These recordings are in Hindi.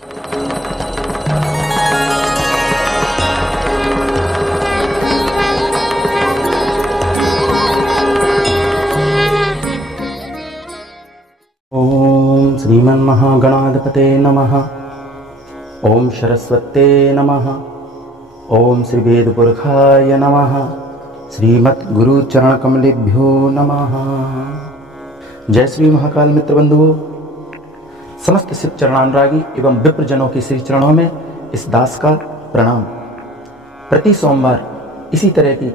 ओम श्रीमन्महागणाधिपते नमः। ओम सरस्वते नमः। ओम श्री वेदपुरखाय नमः। श्रीमद् गुरु चरण कमलेभ्यो नमः। जय श्री महाकाल मित्र बंधुओं, समस्त शिव चरणानुरागी एवं विप्रजनों के श्री चरणों में इस दास का प्रणाम। प्रति सोमवार इसी तरह की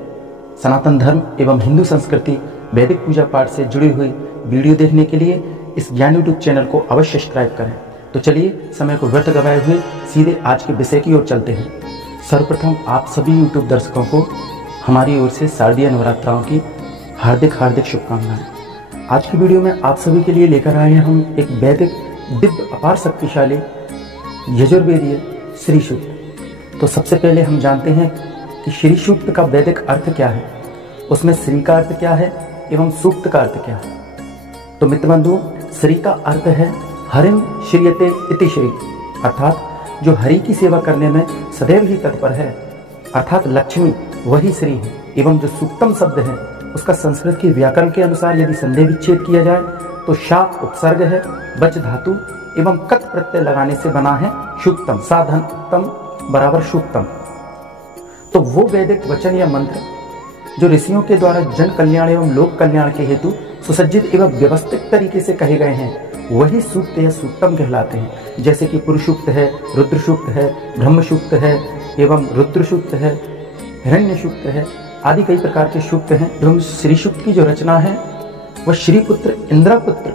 सनातन धर्म एवं हिंदू संस्कृति वैदिक पूजा पाठ से जुड़ी हुई वीडियो देखने के लिए इस ज्ञान यूट्यूब चैनल को अवश्य सब्सक्राइब करें। तो चलिए समय को व्यर्थ गवाए हुए सीधे आज के विषय की ओर चलते हैं। सर्वप्रथम आप सभी यूट्यूब दर्शकों को हमारी ओर से शारदीय नवरात्राओं की हार्दिक शुभकामनाएं। आज की वीडियो में आप सभी के लिए लेकर आए हैं हम एक वैदिक दिव्य अपार शक्तिशाली यजुर्वेदीय श्री सूक्त। तो सबसे पहले हम जानते हैं कि श्री सूक्त का वैदिक अर्थ क्या है, उसमें श्री का अर्थ क्या है एवं सूक्त का अर्थ क्या है। तो मित्र बंधु, श्री का अर्थ है हरिम श्रीयते इति श्री, अर्थात जो हरि की सेवा करने में सदैव ही तत्पर है, अर्थात लक्ष्मी वही श्री है। एवं जो सूक्तम शब्द है उसका संस्कृत के व्याकरण के अनुसार यदि संदेह विच्छेद किया जाए तो शा उपसर्ग है, बच धातु एवं कत प्रत्यय लगाने से बना है सूक्तम। साधन उत्तम बराबर सूक्तम। तो वो वैदिक वचन या मंत्र जो ऋषियों के द्वारा जन कल्याण एवं लोक कल्याण के हेतु सुसज्जित एवं व्यवस्थित तरीके से कहे गए हैं, वही सूक्त या सूक्तम कहलाते हैं। जैसे कि पुरुष सूक्त है, रुद्र सूक्त है, ब्रह्म सूक्त है एवं रुद्र सूक्त है, हिरण्य सूक्त है, आदि कई प्रकार के सूक्त हैं। एवं श्री सूक्त की जो रचना है वह श्रीपुत्र इंद्रपुत्र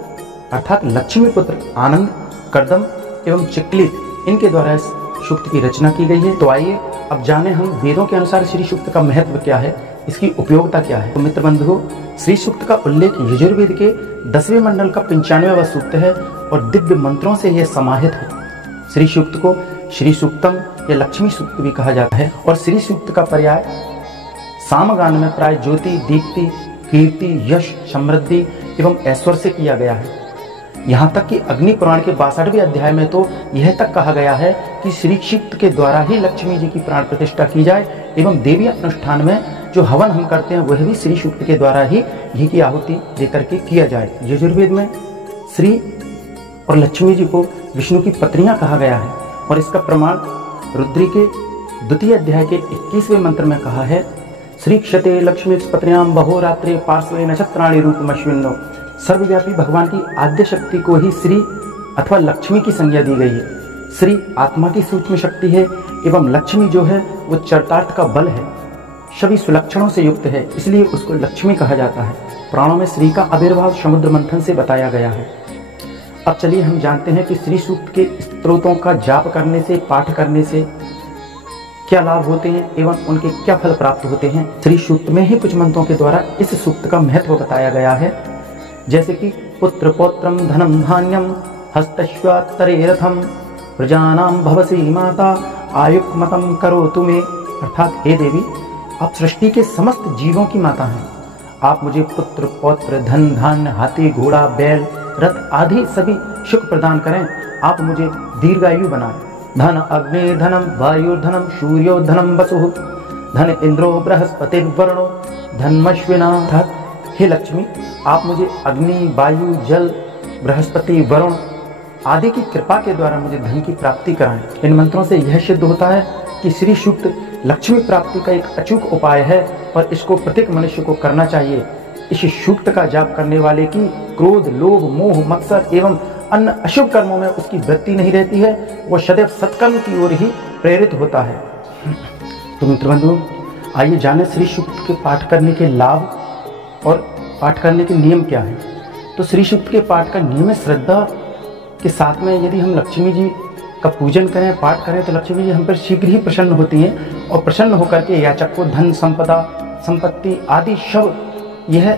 अर्थात लक्ष्मी पुत्र आनंद, कर्दम एवं चिक्लित इनके द्वारा इस सूक्त की रचना की गई है। तो आइए अब जाने हम वेदों के अनुसार श्री सूक्त का महत्व क्या है, इसकी उपयोगिता क्या है। तो मित्र बंधुओं, श्री सूक्त का उल्लेख यजुर्वेद के 10वें मंडल का 95वां सूक्त है और दिव्य मंत्रों से यह समाहित है। श्री सूक्त को श्री सूक्तम या लक्ष्मी सूक्त भी कहा जाता है और श्री सूक्त का पर्याय सामगान में प्राय ज्योति, दीप्ति, कीर्ति, यश, समृद्धि एवं ऐश्वर्य से किया गया है। यहाँ तक कि अग्नि पुराण के 62वें अध्याय में तो यह तक कहा गया है कि श्री सूक्त के द्वारा ही लक्ष्मी जी की प्राण प्रतिष्ठा की जाए एवं देवी अनुष्ठान में जो हवन हम करते हैं वह भी श्री सूक्त के द्वारा ही घी की आहुति देकर के किया जाए। यजुर्वेद में श्री और लक्ष्मी जी को विष्णु की पत्नियां कहा गया है और इसका प्रमाण रुद्री के 2 अध्याय के 21वें मंत्र में कहा है, श्री क्षते लक्ष्मी पत्न्याम बहो रात्रे पार्श्वे नक्षत्राणि रूपमश्विनो। सर्वव्यापी भगवान की आद्य शक्ति को ही श्री अथवा लक्ष्मी की संज्ञा दी गई है। श्री आत्मा की सूक्ष्म शक्ति है एवं लक्ष्मी जो है वो चरितार्थ का बल है, सभी सुलक्षणों से युक्त है, इसलिए उसको लक्ष्मी कहा जाता है। पुराणों में श्री का आविर्भाव समुद्र मंथन से बताया गया है। अब चलिए हम जानते हैं कि श्री सूक्त के स्तोत्रों का जाप करने से, पाठ करने से क्या लाभ होते हैं एवं उनके क्या फल प्राप्त होते हैं। श्री सूक्त में ही कुछ मंत्रों के द्वारा इस सूक्त का महत्व बताया गया है, जैसे कि पुत्र पौत्रम धनम धान्यम हस्तश्वात्तरे रथम प्रजानाम भवसी माता आयुक्मतम करोतु मे। अर्थात हे देवी, आप सृष्टि के समस्त जीवों की माता हैं। आप मुझे पुत्र पौत्र धन धान्य हाथी घोड़ा बैल रथ आदि सभी सुख प्रदान करें। आप मुझे दीर्घायु बनाएं। धन अग्नि धनम वायुर्धनम सूर्यो धनम वसुः धन इंद्रो बृहस्पतिर्वरुणो धनमश्विना। हे लक्ष्मी, आप मुझे अग्नि वायु जल बृहस्पति वरुण आदि की कृपा के द्वारा मुझे धन की प्राप्ति कराएं। इन मंत्रों से यह सिद्ध होता है कि श्री सूक्त लक्ष्मी प्राप्ति का एक अचूक उपाय है और इसको प्रत्येक मनुष्य को करना चाहिए। इस सूक्त का जाप करने वाले की क्रोध, लोभ, मोह, मत्सर एवं अन्य अशुभ कर्मों में उसकी वृत्ति नहीं रहती है, वह सदैव सत्कर्म की ओर ही प्रेरित होता है। तो मित्र बंधु, आइए जाने श्री सूक्त के पाठ करने के लाभ और पाठ करने के नियम क्या है। तो श्री सूक्त के पाठ का नियम श्रद्धा के साथ में यदि हम लक्ष्मी जी का पूजन करें, पाठ करें तो लक्ष्मी जी हम पर शीघ्र ही प्रसन्न होती हैं और प्रसन्न होकर के याचक को धन, संपदा, संपत्ति आदि सब यह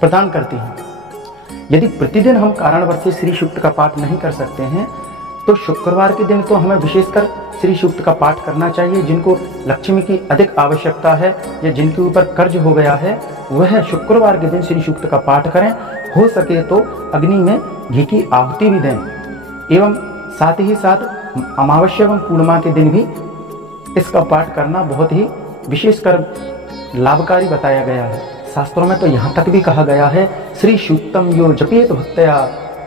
प्रदान करती हैं। यदि प्रतिदिन हम कारणवश से श्री सूक्त का पाठ नहीं कर सकते हैं तो शुक्रवार के दिन तो हमें विशेषकर श्री सूक्त का पाठ करना चाहिए। जिनको लक्ष्मी की अधिक आवश्यकता है या जिनके ऊपर कर्ज हो गया है वह शुक्रवार के दिन श्री सूक्त का पाठ करें। हो सके तो अग्नि में घी की आहुति भी दें एवं साथ ही साथ अमावस्या एवं पूर्णिमा के दिन भी इसका पाठ करना बहुत ही विशेषकर लाभकारी बताया गया है। शास्त्रों में तो यहाँ तक भी कहा गया है, श्री सूक्तम यो जपेत भक्तया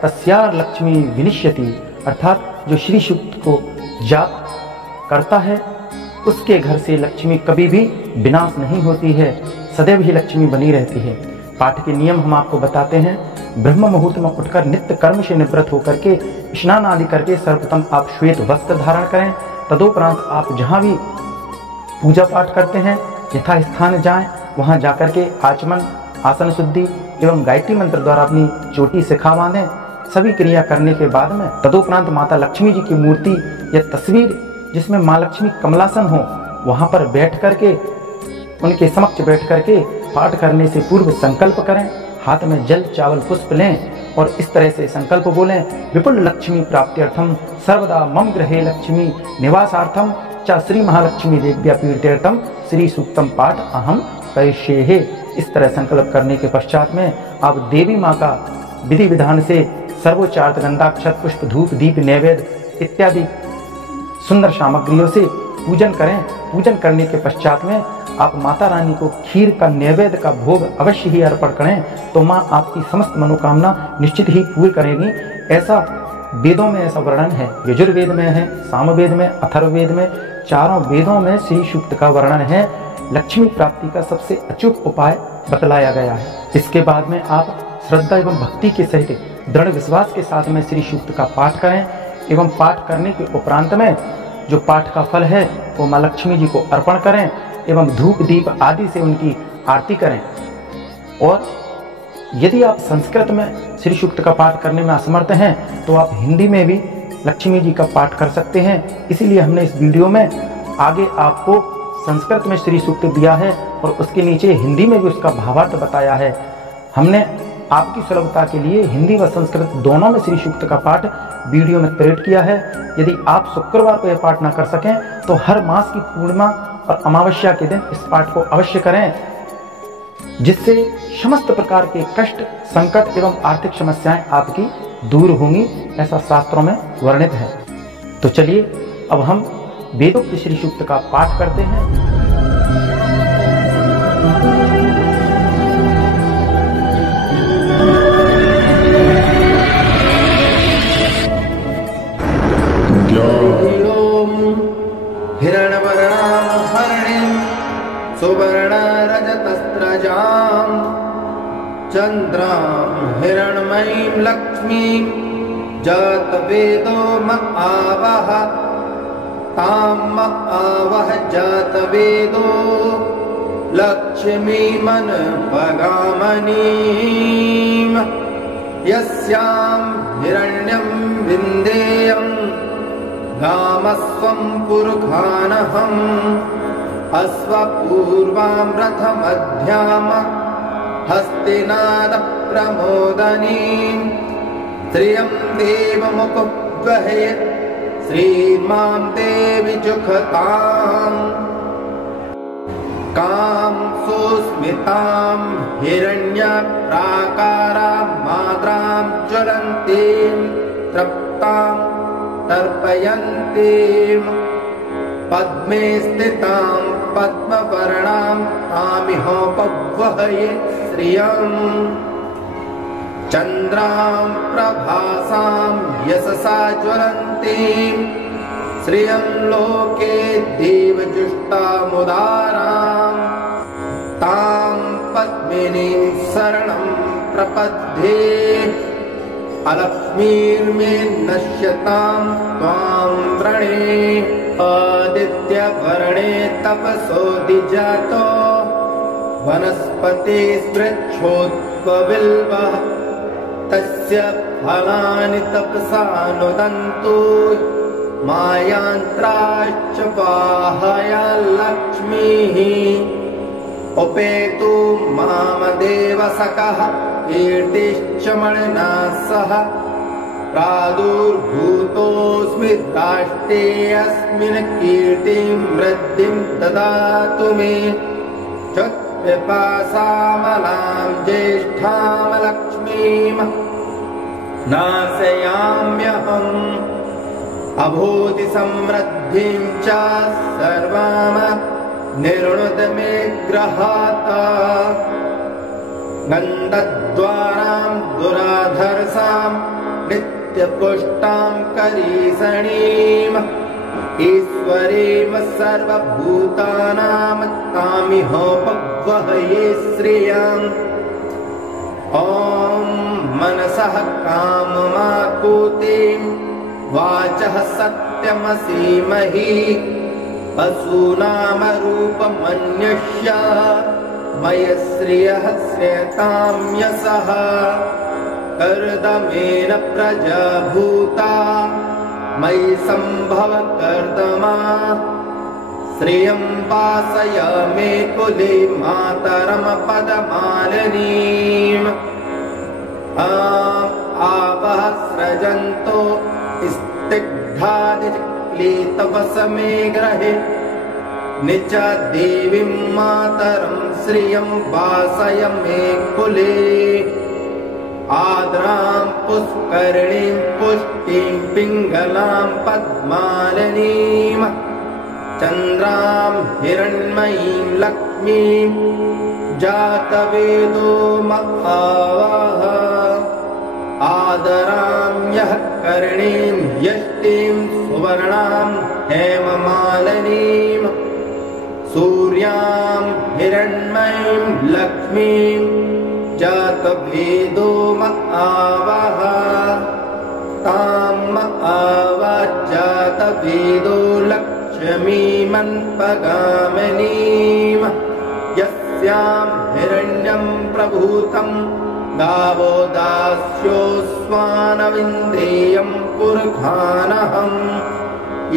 तस्यार लक्ष्मी विनिश्यति, अर्थात जो श्री सूक्त को जाप करता है उसके घर से लक्ष्मी कभी भी विनाश नहीं होती है, सदैव ही लक्ष्मी बनी रहती है। पाठ के नियम हम आपको बताते हैं। ब्रह्म मुहूर्त में उठकर नित्य कर्म से निवृत्त होकर के स्नान आदि करके सर्वप्रथम आप श्वेत वस्त्र धारण करें। तदोपरांत आप जहाँ भी पूजा पाठ करते हैं यथा स्थान जाएं, वहाँ जाकर के आचमन, आसन शुद्धि एवं गायत्री मंत्र द्वारा अपनी चोटी शिखा बांधें। सभी क्रिया करने के बाद में तदोपरांत माता लक्ष्मी जी की मूर्ति या तस्वीर जिसमें माँ लक्ष्मी कमलासन हो वहाँ पर बैठ करके उनके समक्ष बैठ करके पाठ करने से पूर्व संकल्प करें। हाथ में जल चावल पुष्प लें और इस तरह से संकल्प बोलें, विपुल लक्ष्मी प्राप्त्यर्थम सर्वदा मम गृहे लक्ष्मी निवासार्थम च श्री महालक्ष्मी देव्या पीड़ित्यर्थम श्री सूक्तम पाठ अहम करिष्ये। इस तरह संकल्प करने के पश्चात में आप देवी माँ का विधि विधान से सर्वोच्चार्थ गंधाक्षत पुष्प धूप दीप नैवेद्य इत्यादि सुंदर सामग्रियों से पूजन करें। पूजन करने के पश्चात में आप माता रानी को खीर का नैवेद्य का भोग अवश्य ही अर्पण करें, तो माँ आपकी समस्त मनोकामना निश्चित ही पूरी करेगी। ऐसा वेदों में ऐसा वर्णन है, यजुर्वेद में है, सामवेद में, अथर्ववेद में, चारों वेदों में श्री सूक्त का वर्णन है। लक्ष्मी प्राप्ति का सबसे अचूक उपाय बतलाया गया है। इसके बाद में आप श्रद्धा एवं भक्ति के सहित दृढ़ विश्वास के साथ में श्री सूक्त का पाठ करें एवं पाठ करने के उपरांत में जो पाठ का फल है वो माँ लक्ष्मी जी को अर्पण करें एवं धूप दीप आदि से उनकी आरती करें। और यदि आप संस्कृत में श्री सूक्त का पाठ करने में असमर्थ हैं तो आप हिंदी में भी लक्ष्मी जी का पाठ कर सकते हैं। इसीलिए हमने इस वीडियो में आगे आपको संस्कृत में श्री सूक्त दिया है और उसके नीचे हिंदी में भी उसका भावार्थ बताया है। हमने आपकी सुलभता के लिए हिंदी व संस्कृत दोनों में श्री सूक्त का पाठ वीडियो में क्रिएट किया है। यदि आप शुक्रवार को यह पाठ ना कर सकें तो हर मास की पूर्णिमा और अमावस्या के दिन इस पाठ को अवश्य करें, जिससे समस्त प्रकार के कष्ट, संकट एवं आर्थिक समस्याएं आपकी दूर होंगी, ऐसा शास्त्रों में वर्णित है। तो चलिए अब हम वेदोक्त श्री सूक्त का पाठ करते हैं। हिरण्यवर्णां हरिणीं सुवर्णरजतस्रजां चन्द्रां हिरण्मयीं लक्ष्मीं जातवेदो म आवह तां म आवह जातवेदो लक्ष्मीमनपगामनीं यस्यां हिरण्यं विन्देयं गामस्वं पुरुखानहम् अश्वपूर्वां रथमध्याम हस्तिनादप्रमोदनीं श्रियं देवमुपगहे श्रीर्मां देवि जुखताम् कां सुस्मितां हिरण्यप्राकारां माद्रां ज्वलन्तीं तृप्तां तर्पयन्तीं पद्मे स्थितां पद्मवर्णां तामिहोपवहये श्रियं चन्द्रां प्रभासां यशसा ज्वलन्तीं श्रियं लोके देवजुष्टामुदारां तां पद्मिनीं शरणं प्रपद्ये अलक्ष्मीर्मे नश्यतां त्वां व्रणे आदित्यवर्णे तपसोऽधिजातो वनस्पतिस्पृच्छोत्पबिल्वः तस्य फलानि तपसा नुदन्तु मायान्त्राश्च पाहया लक्ष्मीः उपेतु मामदेवसकः कीर्तिश्च मणिना सह प्रादुर्भूतोऽस्मि राष्ट्रेऽस्मिन् कीर्तिं वृद्धिं ददातु मे चत्पिपासामलां ज्येष्ठां लक्ष्मीं नाशयाम्यहम् अभूति समृद्धिं च सर्वाम निर्णुत मे गृहाता गन्धद्वारां दुराधर्षां नित्यपुष्टां करीषणीम् ईश्वरीं सर्वभूतानां तामिहोपवहये श्रियम् ॐ मनसः काममाकुतिं वाचः सत्यमसीमहि पशूनामरूपमन्यस्य मय श्रियः श्रेयतां यशः कर्दमेन प्रजाभूता मयि सम्भव कर्दमा श्रियं वासय मे कुले मातरं पदमालिनीम् आवः सृजन्तो स्निग्धादिक्लीतवसमे गृहे निच देवीं मातरं श्रियं वासय मे कुले आद्रां पुष्करिणीं पुष्टिं पिङ्गलां पद्मालिनीं चन्द्रां हिरण्मयीं लक्ष्मीं जातवेदो महावः आदरां यः कर्णीं यष्टिं सुवर्णां हेममालिनीं सूर्यां हिरण्मयीं लक्ष्मीं जातवेदो महावः तां महावजातवेदो लक्ष्मीमन्पगामिनीं यस्यां हिरण्यं प्रभूतं गावो दास्योऽस्वानविन्देयं पुरखानहं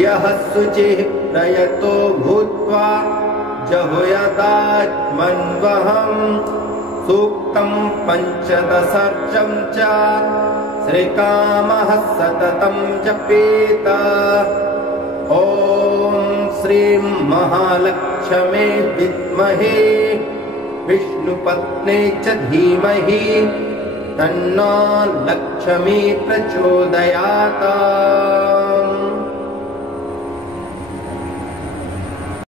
यः शुचिः प्रयतो भूत्वा जहुयदात्मन्वहम् सूक्तं पञ्चदशर्चं च श्रीकामः सततं जपेत ॐ श्रीं महालक्ष्मी विद्महे विष्णुपत्नी च धीमहि तन्नो लक्ष्मी प्रचोदयात्।